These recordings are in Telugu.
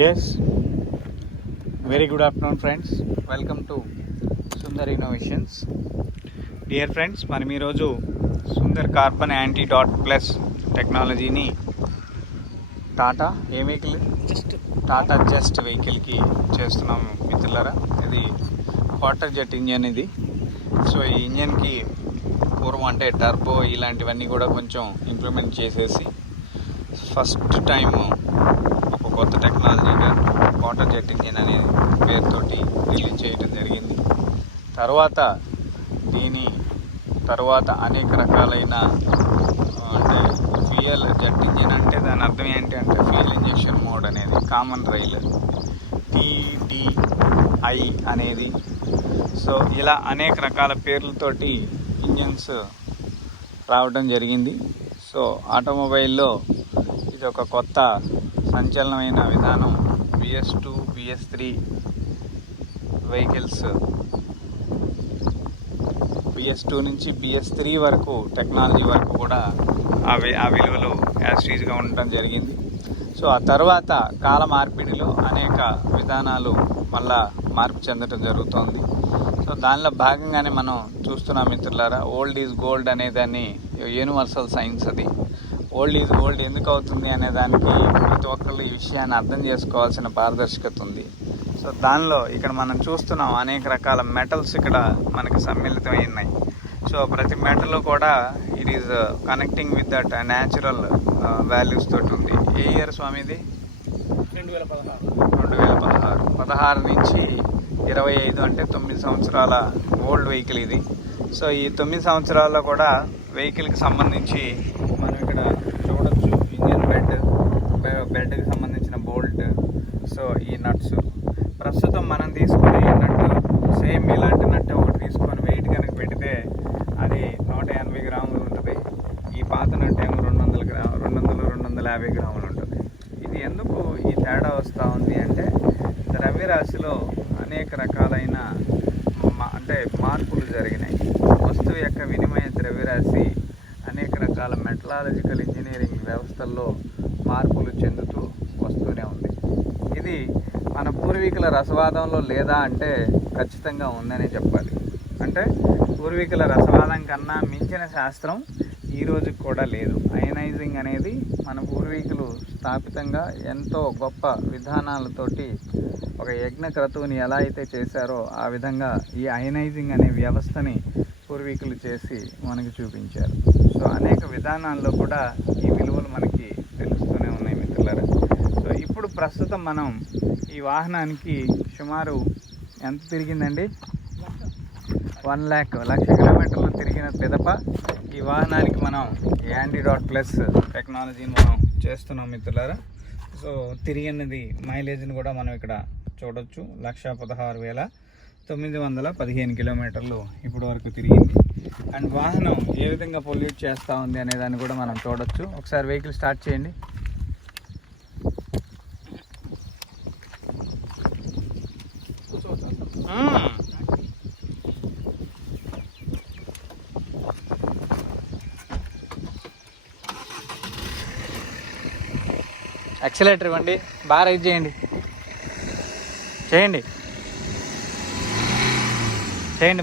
Yes, very good afternoon friends. Welcome to Sundar Innovations. Dear friends, మనం ఈరోజు Sundar carbon anti dot plus టెక్నాలజీని టాటా టాటా జస్ట్ వెహికల్కి చేస్తున్నాము మిత్రులారా. ఇది వాటర్ జెట్ ఇంజన్ ఇది. సో ఈ ఇంజన్కి పూర్వం అంటే టర్బో ఇలాంటివన్నీ కూడా కొంచెం ఇంప్లిమెంట్ చేసేసి ఫస్ట్ టైం ఒక కొత్త టెక్నాలజీగా వాటర్ జెట్ ఇంజిన్ అనే పేరుతోటి రిలీజ్ చేయడం జరిగింది. దీని తర్వాత అనేక రకాలైన అంటే ఫ్యూయల్ జెట్ ఇంజిన్ అంటే దాని అర్థం ఏంటి అంటే ఫ్యూయల్ ఇంజెక్షన్ మోడ్ అనేది, కామన్ రైల్ TDI అనేది. సో ఇలా అనేక రకాల పేర్లతోటి ఇంజన్స్ రావడం జరిగింది. సో ఆటోమొబైల్లో ఇది ఒక కొత్త సంచలనమైన విధానం. BS2 BS3 వెహికల్స్, BS2 నుంచి BS3 వరకు టెక్నాలజీ వరకు కూడా ఆ విలువలు యాస్టీజ్గా ఉండటం జరిగింది. సో ఆ తర్వాత కాల మార్పిడిలో అనేక విధానాలు మళ్ళా మార్పు చెందడం జరుగుతోంది. సో దానిలో భాగంగానే మనం చూస్తున్నాం మిత్రులారా. ఓల్డ్ ఈజ్ గోల్డ్ అనే దాన్ని యూనివర్సల్ సైన్స్. అది ఓల్డ్ ఈజ్ గోల్డ్ ఎందుకు అవుతుంది అనే దానికి ప్రతి ఒక్కళ్ళు ఈ విషయాన్ని అర్థం చేసుకోవాల్సిన పారదర్శకత ఉంది. సో దానిలో ఇక్కడ మనం చూస్తున్నాం అనేక రకాల మెటల్స్ ఇక్కడ మనకి సమ్మిళితమై ఉన్నాయి. సో ప్రతి మెటల్ కూడా it is connecting with that natural values తోటి ఉంది. ఏ ఇయర్ స్వామిది? 2016. 16 నుంచి 25 అంటే 9 సంవత్సరాల ఓల్డ్ వెహికల్ ఇది. సో ఈ 9 సంవత్సరాల్లో కూడా వెహికల్కి సంబంధించి మనం ఇక్కడ చూడొచ్చు. ఇంజన్ బెడ్కి సంబంధించిన బోల్ట్, సో ఈ నట్స్. ప్రస్తుతం మనం తీసుకునే నట్టు సేమ్ ఇలాంటి నట్టు ఒకటి తీసుకొని వెయిట్ కనుక పెడితే అది 180 గ్రాములు ఉంటుంది. ఈ పాత నట్టు ఏమో 250 గ్రాములు ఉంటుంది. ఇది ఎందుకు ఈ తేడా వస్తూ ఉంది అంటే ద్రవ్యరాశిలో అనేక రకాలైన అంటే మార్పులు జరిగినాయి. వస్తువు యొక్క వినిమయ ద్రవ్యరాశి అనేక రకాల మెటలాజికల్ ఇంజనీరింగ్ వ్యవస్థల్లో మార్పులు చెందుతూ వస్తూనే ఉంది. ఇది మన పూర్వీకుల రసవాదంలో లేదా అంటే ఖచ్చితంగా ఉందనే చెప్పాలి. అంటే పూర్వీకుల రసవాదం కన్నా మించిన శాస్త్రం ఈ రోజుకి కూడా లేదు. అయనైజింగ్ అనేది మన పూర్వీకులు స్థాపితంగా ఎంతో గొప్ప విధానాలతోటి ఒక యజ్ఞ క్రతువుని ఎలా అయితే చేశారో ఆ విధంగా ఈ అయనైజింగ్ అనే వ్యవస్థని పూర్వీకులు చేసి మనకి చూపించారు. సో అనేక విధానాల్లో కూడా ఈ విలువలు మనకి తెలుస్తూనే ఉన్నాయి మిత్రులారా. సో ఇప్పుడు ప్రస్తుతం మనం ఈ వాహనానికి సుమారు ఎంత తిరిగిందండి? 1,00,000 కిలోమీటర్లు తిరిగిన పిదప ఈ వాహనానికి మనం యాంటీ డాట్ ప్లస్ టెక్నాలజీని మనం చేస్తున్నాం మిత్రులారా. సో తిరిగినది మైలేజ్ని కూడా మనం ఇక్కడ చూడొచ్చు. 1,16,915 కిలోమీటర్లు ఇప్పటి వరకు తిరిగింది. అండ్ వాహనం ఏ విధంగా పొల్యూట్ చేస్తూ ఉంది అనే దాన్ని కూడా మనం చూడొచ్చు. ఒకసారి వెహికల్ స్టార్ట్ చేయండి. యాక్సిలేటర్ ఇవ్వండి, బాగా రైజ్ చేయండి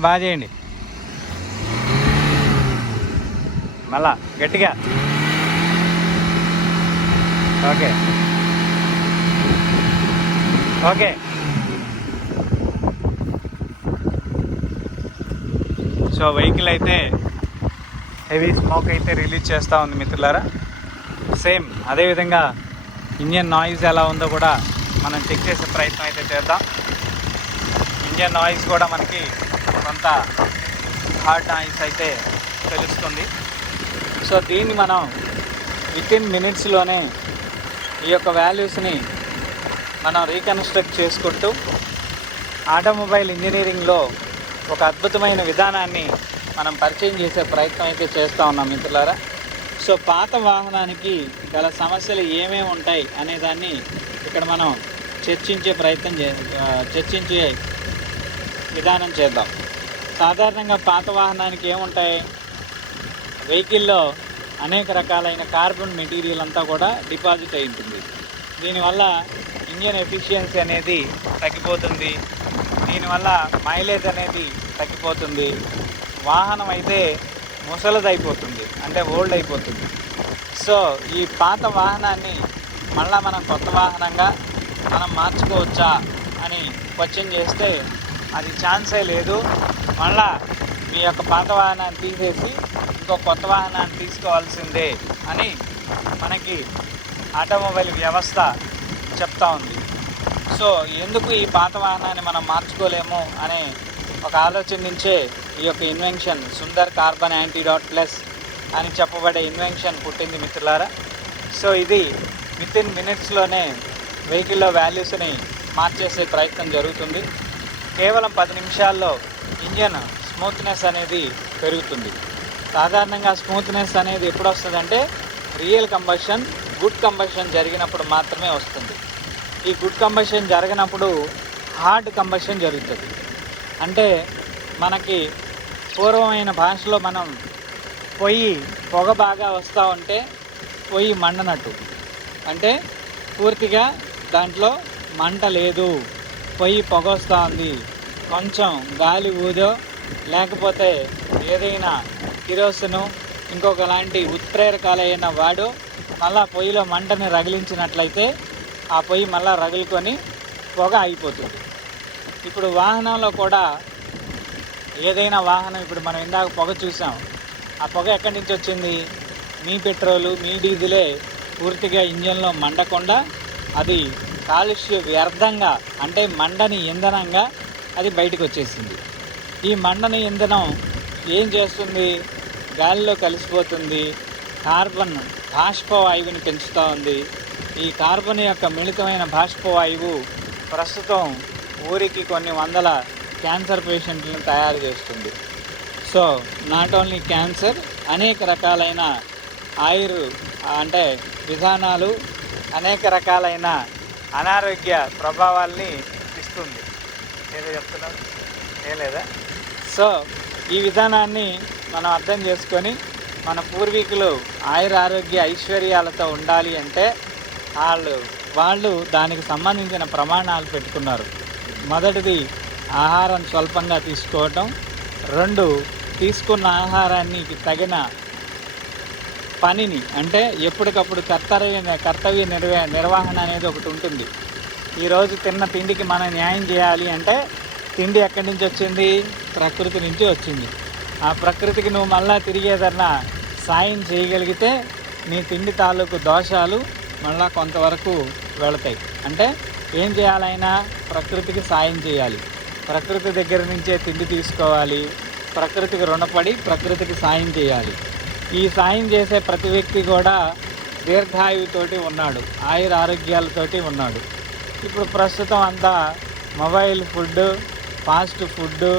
బాగా చేయండి. మళ్ళా గట్టిగా. ఓకే. సో వెహికల్ అయితే హెవీ స్మోక్ అయితే రిలీజ్ చేస్తూ ఉంది మిత్రులారా. సేమ్ అదేవిధంగా ఇంజన్ నాయిస్ ఎలా ఉందో కూడా మనం చెక్ చేసే ప్రయత్నం అయితే చేద్దాం. ఇంజన్ నాయిస్ కూడా మనకి కొంత హార్డ్ నాయిస్ అయితే తెలుస్తుంది. సో దీన్ని మనం వితిన్ మినిట్స్లోనే ఈ యొక్క వాల్యూస్ని మనం రీకన్స్ట్రక్ట్ చేసుకుంటూ ఆటోమొబైల్ ఇంజనీరింగ్లో ఒక అద్భుతమైన విధానాన్ని మనం పరిచయం చేసే ప్రయత్నం అయితే చేస్తూ ఉన్నాం మిత్రులారా. సో పాత వాహనానికి గల సమస్యలు ఏమేమి ఉంటాయి అనేదాన్ని ఇక్కడ మనం చర్చించే విధానం చేద్దాం. సాధారణంగా పాత వాహనానికి ఏముంటాయి? వెహికల్లో అనేక రకాలైన కార్బన్ మెటీరియల్ అంతా కూడా డిపాజిట్ అయి ఉంటుంది. దీనివల్ల ఇంజిన్ ఎఫిషియన్సీ అనేది తగ్గిపోతుంది. దీనివల్ల మైలేజ్ అనేది తగ్గిపోతుంది. వాహనం అయితే ముసలిదైపోతుంది, అంటే ఓల్డ్ అయిపోతుంది. సో ఈ పాత వాహనాన్ని మళ్ళీ మనం కొత్త వాహనంగా మనం మార్చుకోవచ్చా అని క్వశ్చన్ చేస్తే అది ఛాన్సే లేదు. మళ్ళా మీ యొక్క పాత వాహనాన్ని తీసేసి ఇంకో కొత్త వాహనాన్ని తీసుకోవాల్సిందే అని మనకి ఆటోమొబైల్ వ్యవస్థ చెప్తా ఉంది. సో ఎందుకు ఈ పాత వాహనాన్ని మనం మార్చుకోలేము అనే ఒక ఆలోచన నుంచే ఈ యొక్క invention Sundar carbon antidote plus అని చెప్పబడే ఇన్వెన్షన్ పుట్టింది మిత్రులారా. సో ఇది వితిన్ మినిట్స్లోనే వెహికల్లో వాల్యూస్ని మార్చేసే ప్రయత్నం జరుగుతుంది. కేవలం 10 నిమిషాల్లో ఇంజన్ స్మూత్నెస్ అనేది పెరుగుతుంది. సాధారణంగా స్మూత్నెస్ అనేది ఎప్పుడు వస్తుందంటే రియల్ కంబషన్, గుడ్ కంబషన్ జరిగినప్పుడు మాత్రమే వస్తుంది. ఈ గుడ్ కంబషన్ జరగనప్పుడు హార్డ్ కంబషన్ జరుగుతుంది. అంటే మనకి పూర్వమైన భాషలో మనం పొగ బాగా వస్తూ ఉంటే పొయ్యి మండనట్టు, అంటే పూర్తిగా దాంట్లో మంట లేదు, పొయ్యి పొగ వస్తూ ఉంది, కొంచెం గాలి ఊదో లేకపోతే ఏదైనా కిరోసిను ఇంకొక లాంటి ఉత్ప్రేరకాలైన వాడు మళ్ళా పొయ్యిలో మంటని రగిలించినట్లయితే ఆ పొయ్యి మళ్ళా రగులుకొని పొగ అయిపోతుంది. ఇప్పుడు వాహనంలో కూడా ఏదైనా వాహనం, ఇప్పుడు మనం ఇందాక పొగ చూసాం, ఆ పొగ ఎక్కడి నుంచి వచ్చింది? మీ పెట్రోలు, మీ డీజిలే పూర్తిగా ఇంజన్లో మండకుండా అది కాలుష్య వ్యర్థంగా, అంటే మండని ఇంధనంగా అది బయటకు వచ్చేసింది. ఈ మండని ఇంధనం ఏం చేస్తుంది? గాలిలో కలిసిపోతుంది, కార్బన్ బాష్పవాయువుని పెంచుతూ ఉంది. ఈ కార్బన్ యొక్క మిళితమైన బాష్పవాయువు ప్రస్తుతం ఊరికి కొన్ని వందల క్యాన్సర్ పేషెంట్లను తయారు చేస్తుంది. సో నాట్ ఓన్లీ క్యాన్సర్, అనేక రకాలైన అంటే విధానాలు, అనేక రకాలైన అనారోగ్య ప్రభావాల్ని ఇస్తుంది. ఏదో చెప్తున్నారు లేదా? సో ఈ విధానాన్ని మనం అర్థం చేసుకొని మన పూర్వీకులు ఆయురారోగ్య ఐశ్వర్యాలతో ఉండాలి అంటే వాళ్ళు దానికి సంబంధించిన ప్రమాణాలు పెట్టుకున్నారు. మొదటిది ఆహారం స్వల్పంగా తీసుకోవటం, 2 తీసుకున్న ఆహారాన్ని తగిన పనిని, అంటే ఎప్పటికప్పుడు కర్తవ్య నిర్వహణ అనేది ఒకటి ఉంటుంది. ఈరోజు తిన్న తిండికి మనం న్యాయం చేయాలి అంటే తిండి ఎక్కడి నుంచి వచ్చింది? ప్రకృతి నుంచి వచ్చింది. ఆ ప్రకృతికి నువ్వు మళ్ళా తిరిగేదన్నా సాయం చేయగలిగితే నీ తిండి తాలూకు దోషాలు మళ్ళా కొంతవరకు వెళతాయి. అంటే ఏం చేయాలైనా ప్రకృతికి సాయం చేయాలి, ప్రకృతి దగ్గర నుంచే తిండి తీసుకోవాలి, ప్రకృతికి రుణపడి ప్రకృతికి సాయం చేయాలి. ఈ సాయం చేసే ప్రతి వ్యక్తి కూడా దీర్ఘాయువుతోటి ఉన్నాడు, ఆయుర ఆరోగ్యాలతోటి ఉన్నాడు. ఇప్పుడు ప్రస్తుతం అంతా mobile food, fast food,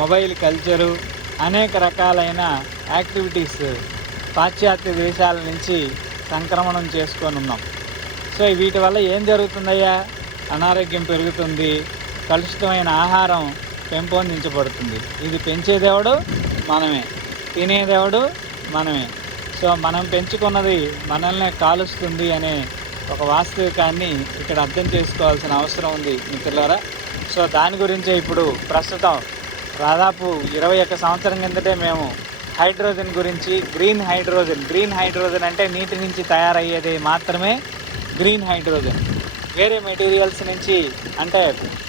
mobile culture, అనేక రకాలైన యాక్టివిటీస్ పాశ్చాత్య దేశాల నుంచి సంక్రమణం చేసుకొని ఉన్నాం. సో వీటి వల్ల ఏం జరుగుతుందయ్యా? అనారోగ్యం పెరుగుతుంది, కలుషితమైన ఆహారం పెంపొందించబడుతుంది. ఇది పెంచేదేవుడు మనమే, తినేదేవుడు మనమే. సో మనం పెంచుకున్నది మనల్నే కాలుస్తుంది అనే ఒక వాస్తవికాన్ని ఇక్కడ అర్థం చేసుకోవాల్సిన అవసరం ఉంది మిత్రులారా. సో దాని గురించే ఇప్పుడు ప్రస్తుతం దాదాపు 21 సంవత్సరం కిందటే మేము హైడ్రోజన్ గురించి, గ్రీన్ హైడ్రోజన్ అంటే నీటి నుంచి తయారయ్యేది మాత్రమే గ్రీన్ హైడ్రోజన్. వేరే మెటీరియల్స్ నుంచి, అంటే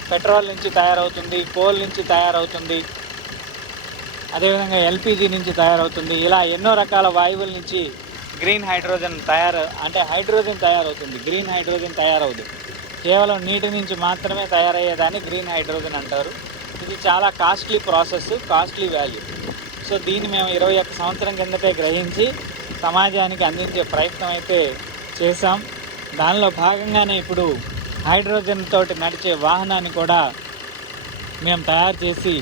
పెట్రోల్ నుంచి తయారవుతుంది, కోల్ నుంచి తయారవుతుంది, అదేవిధంగా ఎల్పిజి నుంచి తయారవుతుంది. ఇలా ఎన్నో రకాల వాయువుల నుంచి గ్రీన్ హైడ్రోజన్ హైడ్రోజన్ తయారవుతుంది. గ్రీన్ హైడ్రోజన్ తయారవుతుంది. కేవలం నీటి నుంచి మాత్రమే తయారయ్యేదాన్ని గ్రీన్ హైడ్రోజన్ అంటారు. ఇది చాలా costly process, costly value. So దీన్ని మేము 21 సంవత్సరం కిందటే గ్రహించి సమాజానికి అందించే ప్రయత్నం అయితే చేశాం. దానిలో భాగంగానే ఇప్పుడు హైడ్రోజన్ తోటి నడిచే వాహనాన్ని కూడా మేము తయారు చేసి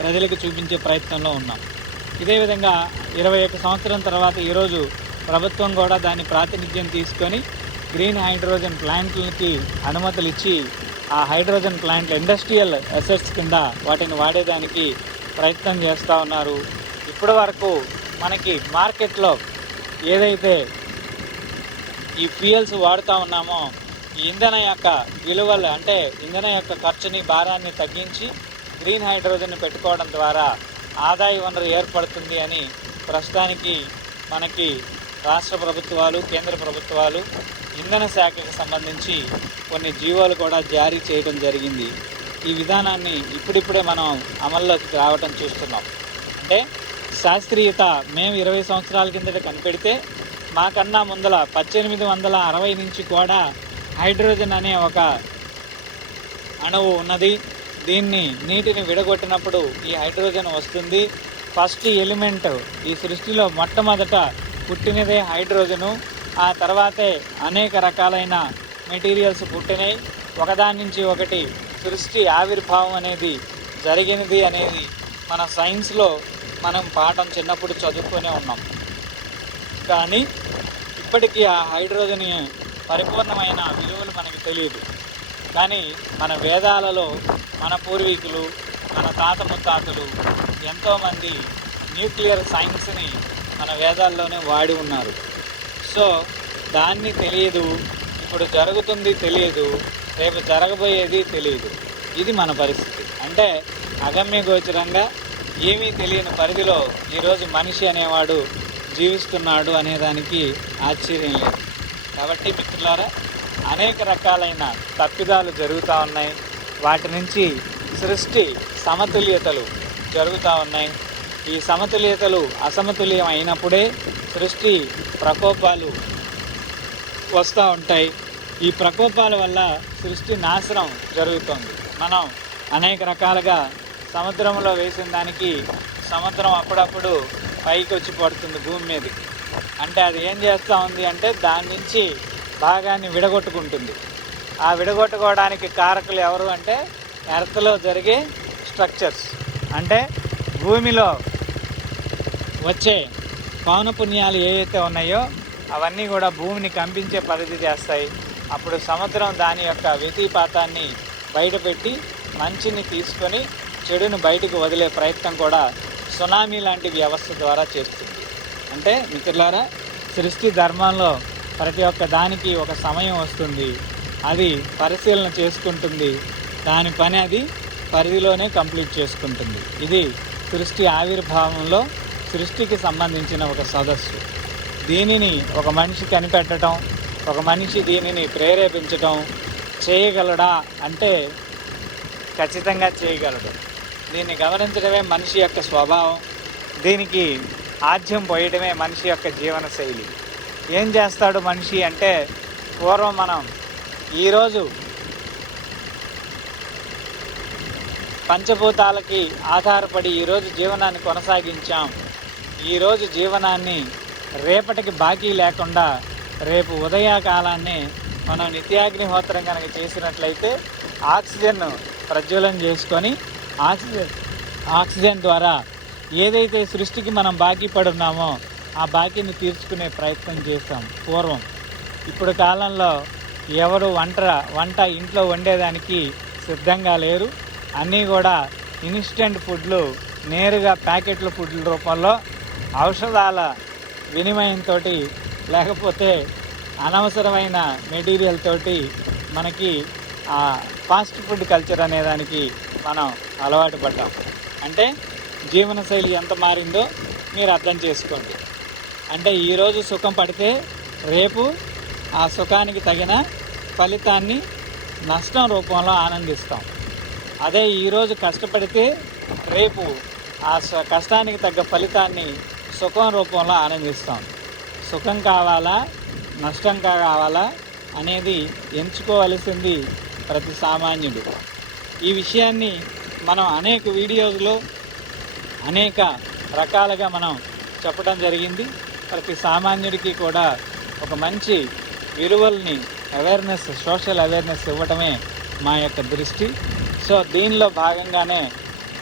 ప్రజలకు చూపించే ప్రయత్నంలో ఉన్నాం. ఇదే విధంగా 21 సంవత్సరం తర్వాత ఈరోజు ప్రభుత్వం కూడా దాని ప్రాతినిధ్యం తీసుకొని గ్రీన్ హైడ్రోజన్ ప్లాంట్లకి అనుమతులు ఇచ్చి ఆ హైడ్రోజన్ ప్లాంట్ల ఇండస్ట్రియల్ అసెట్స్ కింద వాటిని వాడేదానికి ప్రయత్నం చేస్తూ ఉన్నారు. ఇప్పటి వరకు మనకి మార్కెట్లో ఏదైతే ఈ ఫ్యూయల్స్ వాడుతూ ఉన్నామో ఈ ఇంధనం యొక్క విలువలు అంటే ఇంధనం యొక్క ఖర్చుని భారాన్ని తగ్గించి గ్రీన్ హైడ్రోజన్ పెట్టుకోవడం ద్వారా ఆదాయ వనరు ఏర్పడుతుంది అని ప్రస్తుతానికి మనకి రాష్ట్ర ప్రభుత్వాలు కేంద్ర ప్రభుత్వాలు ఇంధన శాఖకు సంబంధించి కొన్ని జీవోలు కూడా జారీ చేయడం జరిగింది. ఈ విధానాన్ని ఇప్పుడిప్పుడే మనం అమల్లోకి రావడం చూస్తున్నాం. అంటే శాస్త్రీయత మేము 20 సంవత్సరాల కిందట కనిపెడితే మాకన్నా ముందల 1860 నుంచి కూడా హైడ్రోజన్ అనే ఒక అణువు ఉన్నది. దీన్ని నీటిని విడగొట్టినప్పుడు ఈ హైడ్రోజన్ వస్తుంది. ఫస్ట్ ఎలిమెంట్ ఈ సృష్టిలో మొట్టమొదట పుట్టినదే హైడ్రోజను. ఆ తర్వాతే అనేక రకాలైన మెటీరియల్స్ పుట్టినాయి. ఒకదాని నుంచి ఒకటి సృష్టి ఆవిర్భావం అనేది జరిగినది అనేది మన సైన్స్లో మనం పాఠం చిన్నప్పుడు చదువుతూనే ఉన్నాం. కానీ ఇప్పటికీ ఆ హైడ్రోజన్ పరిపూర్ణమైన విలువలు మనకి తెలియదు. కానీ మన వేదాలలో మన పూర్వీకులు మన తాత ముత్తాతలు ఎంతోమంది న్యూక్లియర్ సైన్స్ని మన వేదాల్లోనే వాడి ఉన్నారు. సో దాన్ని తెలియదు, ఇప్పుడు జరుగుతుంది తెలియదు, రేపు జరగబోయేది తెలియదు. ఇది మన పరిస్థితి. అంటే అగమ్య గోచరంగా ఏమీ తెలియని పరిధిలో ఈరోజు మనిషి అనేవాడు జీవిస్తున్నాడు అనేదానికి ఆశ్చర్యం లేదు. కాబట్టి మిత్రులారా, అనేక రకాలైన తప్పిదాలు జరుగుతూ ఉన్నాయి. వాటి నుంచి సృష్టి సమతుల్యతలు జరుగుతూ ఉన్నాయి. ఈ సమతుల్యతలు అసమతుల్యం అయినప్పుడే సృష్టి ప్రకోపాలు వస్తూ ఉంటాయి. ఈ ప్రకోపాల వల్ల సృష్టి నాశనం జరుగుతుంది. మనం అనేక రకాలుగా సముద్రంలో వేసిన దానికి సముద్రం అప్పుడప్పుడు పైకి వచ్చి పడుతుంది భూమి మీదకి. అంటే అది ఏం చేస్తూ ఉంది అంటే దాని నుంచి భాగాన్ని విడగొట్టుకుంటుంది. ఆ విడగొట్టుకోవడానికి కారకులు ఎవరు అంటే ఎర్త్లో జరిగే స్ట్రక్చర్స్. అంటే భూమిలో వచ్చే పౌనపుణ్యాలు ఏవైతే ఉన్నాయో అవన్నీ కూడా భూమిని కంపించే పద్ధతి చేస్తాయి. అప్పుడు సముద్రం దాని యొక్క వ్యతిపాతాన్ని బయటపెట్టి మంచిని తీసుకొని చెడును బయటకు వదిలే ప్రయత్నం కూడా సునామీ లాంటి వ్యవస్థ ద్వారా చేస్తుంది. అంటే మిత్రులారా, సృష్టి ధర్మంలో ప్రతి ఒక్క దానికి ఒక సమయం వస్తుంది. అది పరిశీలన చేసుకుంటుంది. దాని పని అది పరిధిలోనే కంప్లీట్ చేసుకుంటుంది. ఇది సృష్టి ఆవిర్భావంలో సృష్టికి సంబంధించిన ఒక సదస్సు. దీనిని ఒక మనిషి కనిపెట్టడం, ఒక మనిషి దీనిని ప్రేరేపించడం చేయగలడా అంటే ఖచ్చితంగా చేయగలడు. దీన్ని గమనించడమే మనిషి యొక్క స్వభావం. దీనికి ఆద్యం పోయడమే మనిషి యొక్క జీవన శైలి. ఏం చేస్తాడు మనిషి అంటే, పూర్వం మనం ఈరోజు పంచభూతాలకి ఆధారపడి ఈరోజు జీవనాన్ని కొనసాగించాం. ఈరోజు జీవనాన్ని రేపటికి బాకీ లేకుండా రేపు ఉదయకాలాన్ని మనం నిత్యాగ్నిహోత్రం కనుక చేసినట్లయితే ఆక్సిజన్ ప్రజ్వలన చేసుకొని ఆక్సిజన్ ద్వారా ఏదైతే సృష్టికి మనం బాకీ పడున్నామో ఆ బాకీని తీర్చుకునే ప్రయత్నం చేస్తాం పూర్వం. ఇప్పుడు కాలంలో ఎవరు వంట ఇంట్లో వండేదానికి సిద్ధంగా లేరు. అన్నీ కూడా ఇన్స్టెంట్ ఫుడ్లు, నేరుగా ప్యాకెట్ల ఫుడ్ల రూపంలో ఔషధాల వినిమయంతో లేకపోతే అనవసరమైన మెటీరియల్ తోటి మనకి ఆ ఫాస్ట్ ఫుడ్ కల్చర్ అనేదానికి మనం అలవాటు పడ్డాం. అంటే జీవనశైలి ఎంత మారిందో మీరు అర్థం చేసుకోండి. అంటే ఈరోజు సుఖం పడితే రేపు ఆ సుఖానికి తగిన ఫలితాన్ని నష్టం రూపంలో ఆనందిస్తాం. అదే ఈరోజు కష్టపడితే రేపు ఆ కష్టానికి తగ్గ ఫలితాన్ని సుఖం రూపంలో ఆనందిస్తాం. సుఖం కావాలా నష్టం కావాలా అనేది ఎంచుకోవలసింది ప్రతి సామాన్యుడు. ఈ విషయాన్ని మనం అనేక వీడియోస్లో అనేక రకాలుగా మనం చెప్పడం జరిగింది. ప్రతి సామాన్యుడికి కూడా ఒక మంచి విలువల్ని సోషల్ అవేర్నెస్ ఇవ్వటమే మా యొక్క దృష్టి. సో దీనిలో భాగంగానే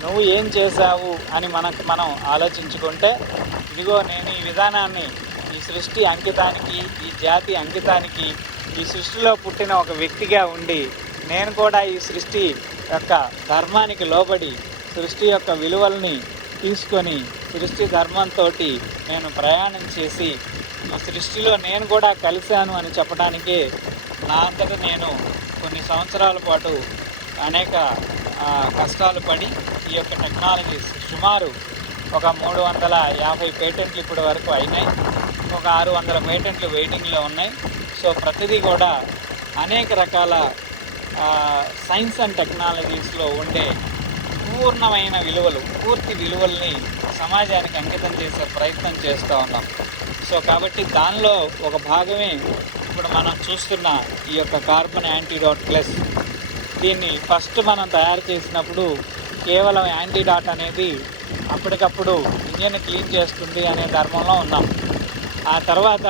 నువ్వు ఏం చేశావు అని మనం ఆలోచించుకుంటే, ఇదిగో నేను ఈ విధానాన్ని ఈ సృష్టి అంకితానికి, ఈ జాతి అంకితానికి, ఈ సృష్టిలో పుట్టిన ఒక వ్యక్తిగా ఉండి నేను కూడా ఈ సృష్టి యొక్క ధర్మానికి లోబడి సృష్టి యొక్క విలువల్ని తీసుకొని సృష్టి ధర్మంతో నేను ప్రయాణం చేసి ఈ సృష్టిలో నేను కూడా కలిశాను అని చెప్పడానికే నా అంతటా నేను కొన్ని సంవత్సరాల పాటు అనేక కష్టాలు పడి ఈ యొక్క టెక్నాలజీస్ సుమారు ఒక 350 పేటెంట్లు ఇప్పటి వరకు అయినాయి. ఒక 600 పేటెంట్లు వెయిటింగ్లో ఉన్నాయి. సో ప్రతిదీ కూడా అనేక రకాల సైన్స్ అండ్ టెక్నాలజీస్లో ఉండే పూర్ణమైన విలువలు, పూర్తి విలువల్ని సమాజానికి అంకితం చేసే ప్రయత్నం చేస్తూ ఉన్నాం. సో కాబట్టి దానిలో ఒక భాగమే ఇప్పుడు మనం చూస్తున్న ఈ యొక్క కార్బన్ యాంటీడాట్ ప్లస్. దీన్ని ఫస్ట్ మనం తయారు చేసినప్పుడు కేవలం యాంటీడాట్ అనేది అప్పటికప్పుడు ఇంజిన్ క్లీన్ చేస్తుంది అనే ధర్మంలో ఉన్నాం. ఆ తర్వాత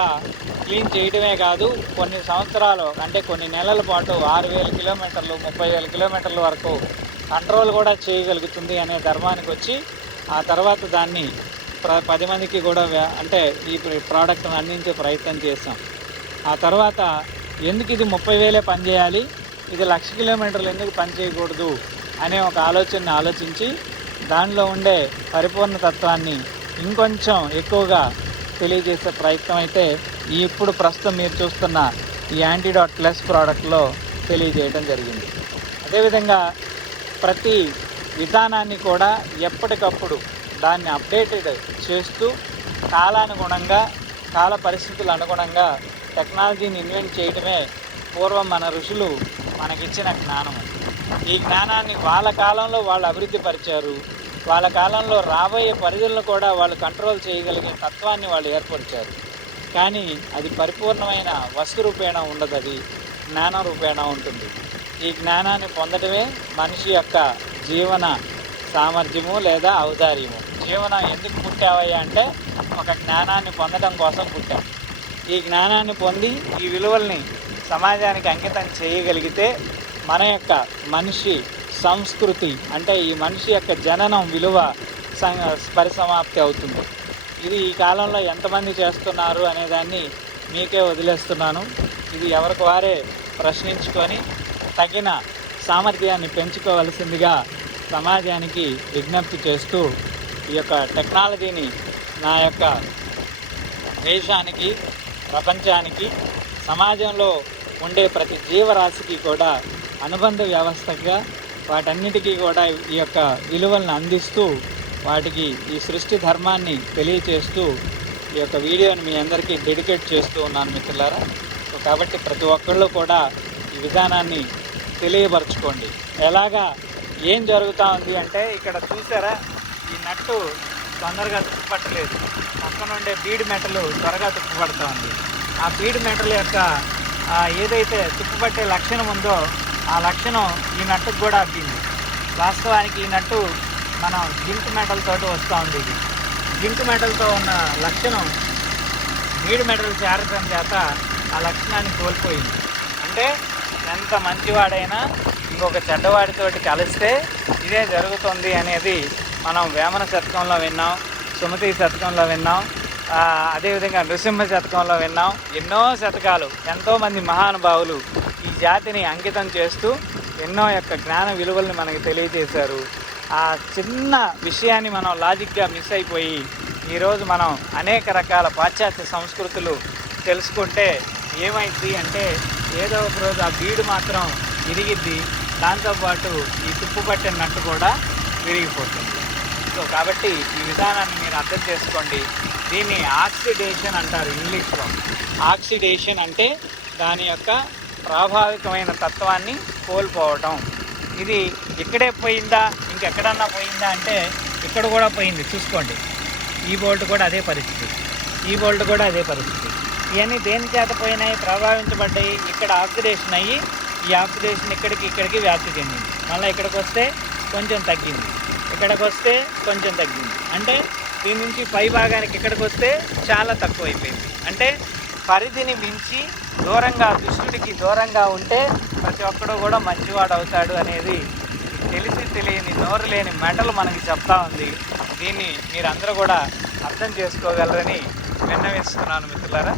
క్లీన్ చేయడమే కాదు, కొన్ని సంవత్సరాలు అంటే కొన్ని నెలల పాటు 6,000 కిలోమీటర్లు 30,000 కిలోమీటర్ల వరకు కంట్రోల్ కూడా చేయగలుగుతుంది అనే ధర్మానికి వచ్చి ఆ తర్వాత దాన్ని 10 మందికి కూడా అంటే ఈ ప్రోడక్ట్ని అందించే ప్రయత్నం చేసాం. ఆ తర్వాత ఎందుకు ఇది 30,000 పనిచేయాలి, ఇది 1,00,000 కిలోమీటర్లు ఎందుకు పనిచేయకూడదు అనే ఒక ఆలోచించి దానిలో ఉండే పరిపూర్ణ తత్వాన్ని ఇంకొంచెం ఎక్కువగా తెలియజేసే ప్రయత్నం అయితే ఇప్పుడు ప్రస్తుతం మీరు చూస్తున్న ఈ యాంటీడాట్ ప్లస్ ప్రోడక్ట్లో తెలియజేయడం జరిగింది. అదేవిధంగా ప్రతి విధానాన్ని కూడా ఎప్పటికప్పుడు దాన్ని అప్డేటెడ్ చేస్తూ కాలానుగుణంగా, కాల పరిస్థితులు అనుగుణంగా టెక్నాలజీని ఇన్వెంట్ చేయడమే పూర్వం మన ఋషులు మనకిచ్చిన జ్ఞానము. ఈ జ్ఞానాన్ని వాళ్ళ కాలంలో వాళ్ళు అభివృద్ధి పరిచారు. వాళ్ళ కాలంలో రాబోయే పరిధులను కూడా వాళ్ళు కంట్రోల్ చేయగలిగే తత్వాన్ని వాళ్ళు ఏర్పరిచారు. కానీ అది పరిపూర్ణమైన వస్తు రూపేణ ఉండదు, అది జ్ఞాన రూపేణ ఉంటుంది. ఈ జ్ఞానాన్ని పొందడమే మనిషి యొక్క జీవన సామర్థ్యము లేదా ఔదార్యము. జీవనం ఎందుకు పుట్టావయ్యా అంటే ఒక జ్ఞానాన్ని పొందడం కోసం పుట్టాం. ఈ జ్ఞానాన్ని పొంది ఈ విలువల్ని సమాజానికి అంకితం చేయగలిగితే మన యొక్క మనిషి సంస్కృతి అంటే ఈ మనిషి యొక్క జననం విలువ పరిసమాప్తి అవుతుంది. ఇది ఈ కాలంలో ఎంతమంది చేస్తున్నారు అనేదాన్ని మీకే వదిలేస్తున్నాను. ఇది ఎవరికి వారే ప్రశ్నించుకొని తగిన సామర్థ్యాన్ని పెంచుకోవలసిందిగా సమాజానికి విజ్ఞప్తి చేస్తూ ఈ యొక్క టెక్నాలజీని నా యొక్క దేశానికి, ప్రపంచానికి, సమాజంలో ఉండే ప్రతి జీవరాశికి కూడా అనుబంధ వ్యవస్థగా వాటన్నిటికీ కూడా ఈ యొక్క విలువలను అందిస్తూ వాటికి ఈ సృష్టి ధర్మాన్ని తెలియచేస్తూ ఈ యొక్క వీడియోని మీ అందరికీ డెడికేట్ చేస్తూ ఉన్నాను మిత్రులారా. కాబట్టి ప్రతి ఒక్కళ్ళు కూడా ఈ విధానాన్ని తెలియపరచుకోండి. ఎలాగా ఏం జరుగుతూ ఉంది అంటే ఇక్కడ చూసారా, ఈ నట్టు తొందరగా తుప్పుపట్టలేదు. పక్కన ఉండే బీడ్ మెటలు త్వరగా తుప్పుపడుతూ ఉంది. ఆ బీడ్ మెటల్ యొక్క ఏదైతే తుప్పుపట్టే లక్షణం ఉందో ఆ లక్షణం ఈ నట్టుకు కూడా అబ్బింది. వాస్తవానికి ఈ నట్టు మనం జింక్ మెటల్ తోటి వస్తూ ఉంది. ఇది జింక్ మెటల్తో ఉన్న లక్షణం బీడ్ మెటల్ చేరడం చేత ఆ లక్షణాన్ని కోల్పోయింది. అంటే ఎంత మంచివాడైనా ఇంకొక చెడ్డవాడితోటి కలిస్తే ఇదే జరుగుతుంది అనేది మనం వేమన శతకంలో విన్నాం, సుమతి శతకంలో విన్నాం, అదేవిధంగా నృసింహ శతకంలో విన్నాం. ఎన్నో శతకాలు ఎంతోమంది మహానుభావులు ఈ జాతిని అంకితం చేస్తూ ఎన్నో యొక్క జ్ఞాన విలువల్ని మనకి తెలియజేశారు. ఆ చిన్న విషయాన్ని మనం లాజిక్గా మిస్ అయిపోయి ఈరోజు మనం అనేక రకాల పాశ్చాత్య సంస్కృతులు తెలుసుకుంటే ఏమైంది అంటే ఏదో ఒక రోజు ఆ బీడు మాత్రం విరిగిద్ది, దాంతోపాటు ఈ తుప్పు పట్టిన నట్టు కూడా విరిగిపోతుంది. సో కాబట్టి ఈ విధానాన్ని మీరు అర్థం చేసుకోండి. దీన్ని ఆక్సిడేషన్ అంటారు ఇంగ్లీష్లో. ఆక్సిడేషన్ అంటే దాని యొక్క స్వాభావికమైన తత్వాన్ని కోల్పోవటం. ఇది ఇక్కడే పోయిందా ఇంకెక్కడన్నా పోయిందా అంటే ఇక్కడ కూడా పోయింది. చూసుకోండి, ఈ బోల్ట్ కూడా అదే పరిస్థితి, ఈ బోల్ట్ కూడా అదే పరిస్థితి. ఇవన్నీ దేని చేత పోయినాయి, ప్రభావించబడ్డాయి. ఇక్కడ ఆక్సిడేషన్ అయ్యి ఈ ఆక్సిడేషన్ ఇక్కడికి వ్యాప్తి చెందింది. మళ్ళీ ఇక్కడికి వస్తే కొంచెం తగ్గింది, ఇక్కడికి వస్తే కొంచెం తగ్గింది. అంటే దీని నుంచి పై భాగానికి ఇక్కడికి వస్తే చాలా తక్కువ అయిపోయింది. అంటే పరిధిని మించి దూరంగా, దుష్టుడికి దూరంగా ఉంటే ప్రతి ఒక్కడు కూడా మంచివాడు అవుతాడు అనేది తెలిసి తెలియని నోరు లేని మెటల్ మనకి చెప్తా ఉంది. దీన్ని మీరందరూ కూడా అర్థం చేసుకోగలరని విన్నవిస్తున్నాను మిత్రులారా.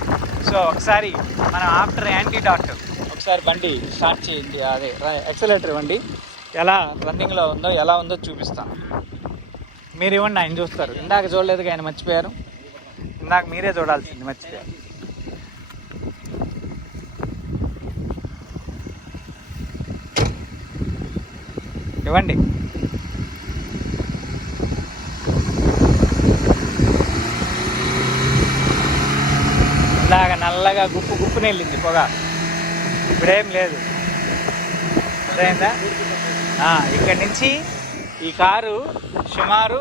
సో ఒకసారి మనం ఆఫ్టర్ యాంటీడాట్ ఒకసారి బండి స్టార్ట్ చేయండి. అదే యాక్సిలరేటర్ బండి ఎలా రన్నింగ్లో ఉందో ఎలా ఉందో చూపిస్తాను. మీరు ఇవ్వండి, ఆయన చూస్తారు. ఇందాక చూడలేదు, ఆయన మర్చిపోయారు. ఇందాక మీరే చూడాల్సింది, మర్చిపోయారు. ఇవ్వండి. ఇలాగ నల్లగా గుప్పు గుప్పుని వెళ్ళింది పొగ, ఇప్పుడేం లేదు. అర్థమైందా? ఇక్కడి నుంచి ఈ కారు సుమారు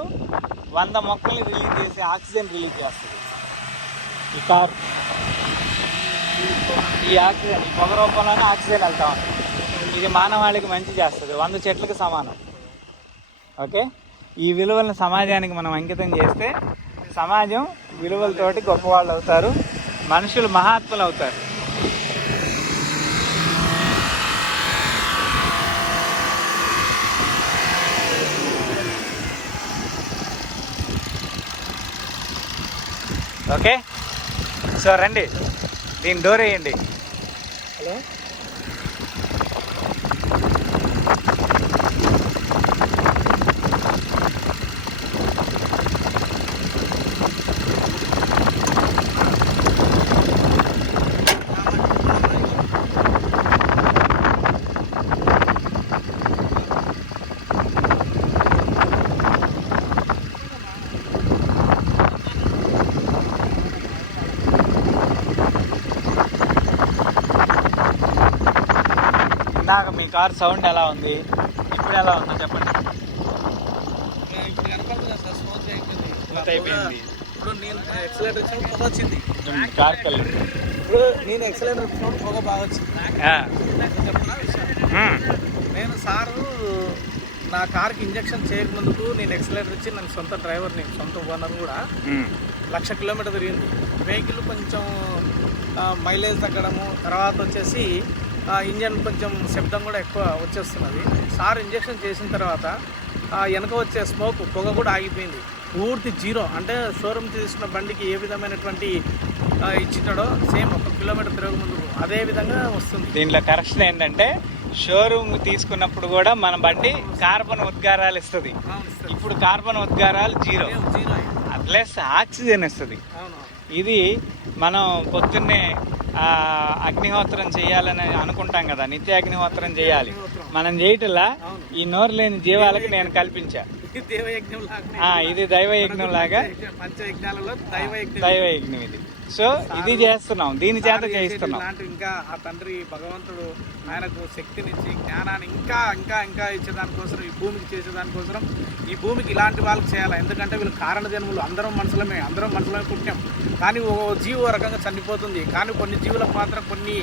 100 మొక్కల్ని రిలీజ్ చేసి ఆక్సిజన్ రిలీజ్ చేస్తుంది ఈ కారు. ఈ ఆక్సిజన్, ఈ పొగ రూపంలోనే ఆక్సిజన్ వెళ్తా ఉంటుంది. ఇది మానవాళికి మంచి చేస్తుంది, 100 చెట్లకు సమానం. ఓకే, ఈ విలువలను సమాజానికి మనం అంకితం చేస్తే సమాజం విలువలతోటి గొప్పవాళ్ళు అవుతారు, మనుషులు మహాత్ములు అవుతారు. ఓకే, సో రండి, దీని డోర్ వేయండి. హలో, ఇందాక మీ కార్ సౌండ్ ఎలా ఉంది, ఇప్పుడు ఎలా ఉందో చెప్పండి. ఇప్పుడు కనపడుతుంది సార్, స్మూత్ స్మూత్ అయిపోయింది. ఇప్పుడు నేను ఎక్సలేటర్ ఇచ్చినప్పుడు పొగ వచ్చింది. Car colour. ఇప్పుడు నేను ఎక్సలేటర్ ఇచ్చినప్పుడు పొగ బాగా వచ్చింది. చెప్పనా విషయం, నేను సారు నా కార్కి ఇంజక్షన్ చేయకముందుకు నేను ఎక్సలేటర్ ఇచ్చి నాకు సొంత డ్రైవర్ని, సొంత ఓనర్ కూడా 1,00,000 కిలోమీటర్ తిరిగింది. వెహికల్ కొంచెం మైలేజ్ తగ్గడము, తర్వాత వచ్చేసి ఇంజన్ కొంచెం శబ్దం కూడా ఎక్కువ వచ్చేస్తున్నది. సార్ ఇంజక్షన్ చేసిన తర్వాత వెనక వచ్చే స్మోక్ పొగ కూడా ఆగిపోయింది, పూర్తి జీరో. అంటే షోరూమ్ తీసుకున్న బండికి ఏ విధమైనటువంటి ఇచ్చింటాడో సేమ్ 1 కిలోమీటర్ తిరగ ముందు అదే విధంగా వస్తుంది. దీంట్లో కరెక్షన్ ఏంటంటే షోరూమ్ తీసుకున్నప్పుడు కూడా మన బండి కార్బన్ ఉద్గారాలు ఇస్తుంది. ఇప్పుడు కార్బన్ ఉద్గారాలు జీరో, ప్లస్ ఆక్సిజన్ ఇస్తుంది. ఇది మనం పొద్దున్నే అగ్నిహోత్రం చేయాలని అనుకుంటాం కదా, నిత్య అగ్నిహోత్రం చేయాలి. మనం చేయటంలా ఈ నోరు లేని జీవాలకు నేను కల్పించా. ఇది దైవయజ్ఞం లాగా, దైవయజ్ఞం ఇది. సో ఇది చేస్తున్నాం, దీని చేత చేయిస్తున్నాం. ఇంకా ఆ తండ్రి భగవంతుడు ఆయనకు శక్తినిచ్చి జ్ఞానాన్ని ఇంకా ఇంకా ఇంకా ఇచ్చేదానికోసం, ఈ భూమికి చేసేదానికోసం, ఈ భూమికి ఇలాంటి వాళ్ళకి చేయాలి. ఎందుకంటే వీళ్ళు కారణ జన్ములు, అందరం మనుషులమే పుట్టాం. కానీ ఓ జీవి ఓ రకంగా చనిపోతుంది. కానీ కొన్ని జీవులకు మాత్రం కొన్ని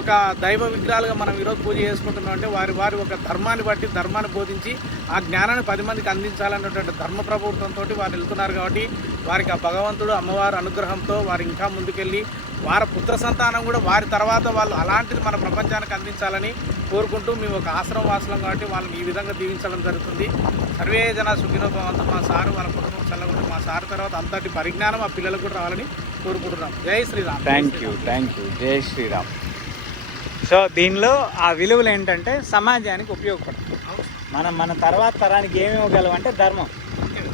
ఒక దైవ విగ్రహాలుగా మనం ఈరోజు పూజ చేసుకుంటున్నాం. అంటే వారి ఒక ధర్మాన్ని బట్టి, ధర్మాన్ని బోధించి ఆ జ్ఞానాన్ని 10 మందికి అందించాలన్నటువంటి ధర్మ ప్రవృత్తంతో వారు వెళ్తున్నారు. కాబట్టి వారికి ఆ భగవంతుడు అమ్మవారి అనుగ్రహంతో వారు ఇంకా ముందుకెళ్ళి వారి పుత్ర సంతానం కూడా వారి తర్వాత వాళ్ళు అలాంటిది మన ప్రపంచానికి అందించాలని కోరుకుంటూ మేము ఒక ఆశ్రమం వాసులం కాబట్టి వాళ్ళని ఈ విధంగా దీవించడం జరుగుతుంది. సర్వే జన సుఖినో భవంతు. మా సారు వాళ్ళ కుటుంబం చల్లకుండా, మా సారు తర్వాత అంతటి పరిజ్ఞానం ఆ పిల్లలకు కూడా రావాలని కోరుకుంటున్నాం. జై శ్రీరామ్. థ్యాంక్ యూ, జై శ్రీరామ్. సో దీనిలో ఆ విలువలు ఏంటంటే సమాజానికి ఉపయోగపడుతుంది. మన తర్వాత తరానికి ఏమి ఇవ్వగలం అంటే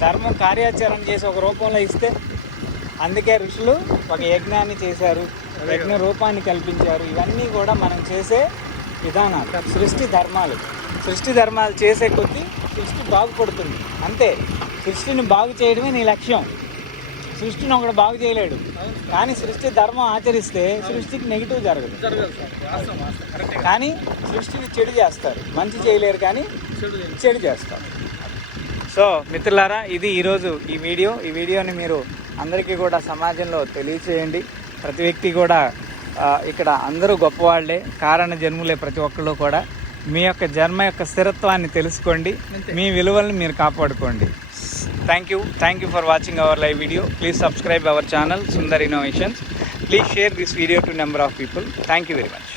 ధర్మం కార్యాచరణ చేసి ఒక రూపంలో ఇస్తే, అందుకే ఋషులు ఒక యజ్ఞాన్ని చేశారు, యజ్ఞ రూపాన్ని కల్పించారు. ఇవన్నీ కూడా మనం చేసే విధానాలు, సృష్టి ధర్మాలు చేసే కొద్దీ సృష్టి బాగుపడుతుంది. అంతే, సృష్టిని బాగు చేయడమే నీ లక్ష్యం. సృష్టిని ఒకడు బాగు చేయలేడు, కానీ సృష్టి ధర్మం ఆచరిస్తే సృష్టికి నెగిటివ్ జరగదు. కానీ సృష్టిని చెడు చేస్తారు, మంచి చేయలేరు కానీ చెడు చేస్తారు. సో మిత్రులారా, ఇది ఈరోజు ఈ వీడియోని మీరు అందరికీ కూడా సమాజంలో తెలియచేయండి. ప్రతి వ్యక్తి కూడా ఇక్కడ అందరూ గొప్పవాళ్లే, కారణ జన్ములే ప్రతి ఒక్కళ్ళు కూడా. మీ యొక్క జన్మ యొక్క స్థిరత్వాన్ని తెలుసుకోండి, మీ విలువలను మీరు కాపాడుకోండి. Thank you for watching our live video. Please subscribe our channel Sundar Innovations. Please share this video to number of people. Thank you very much.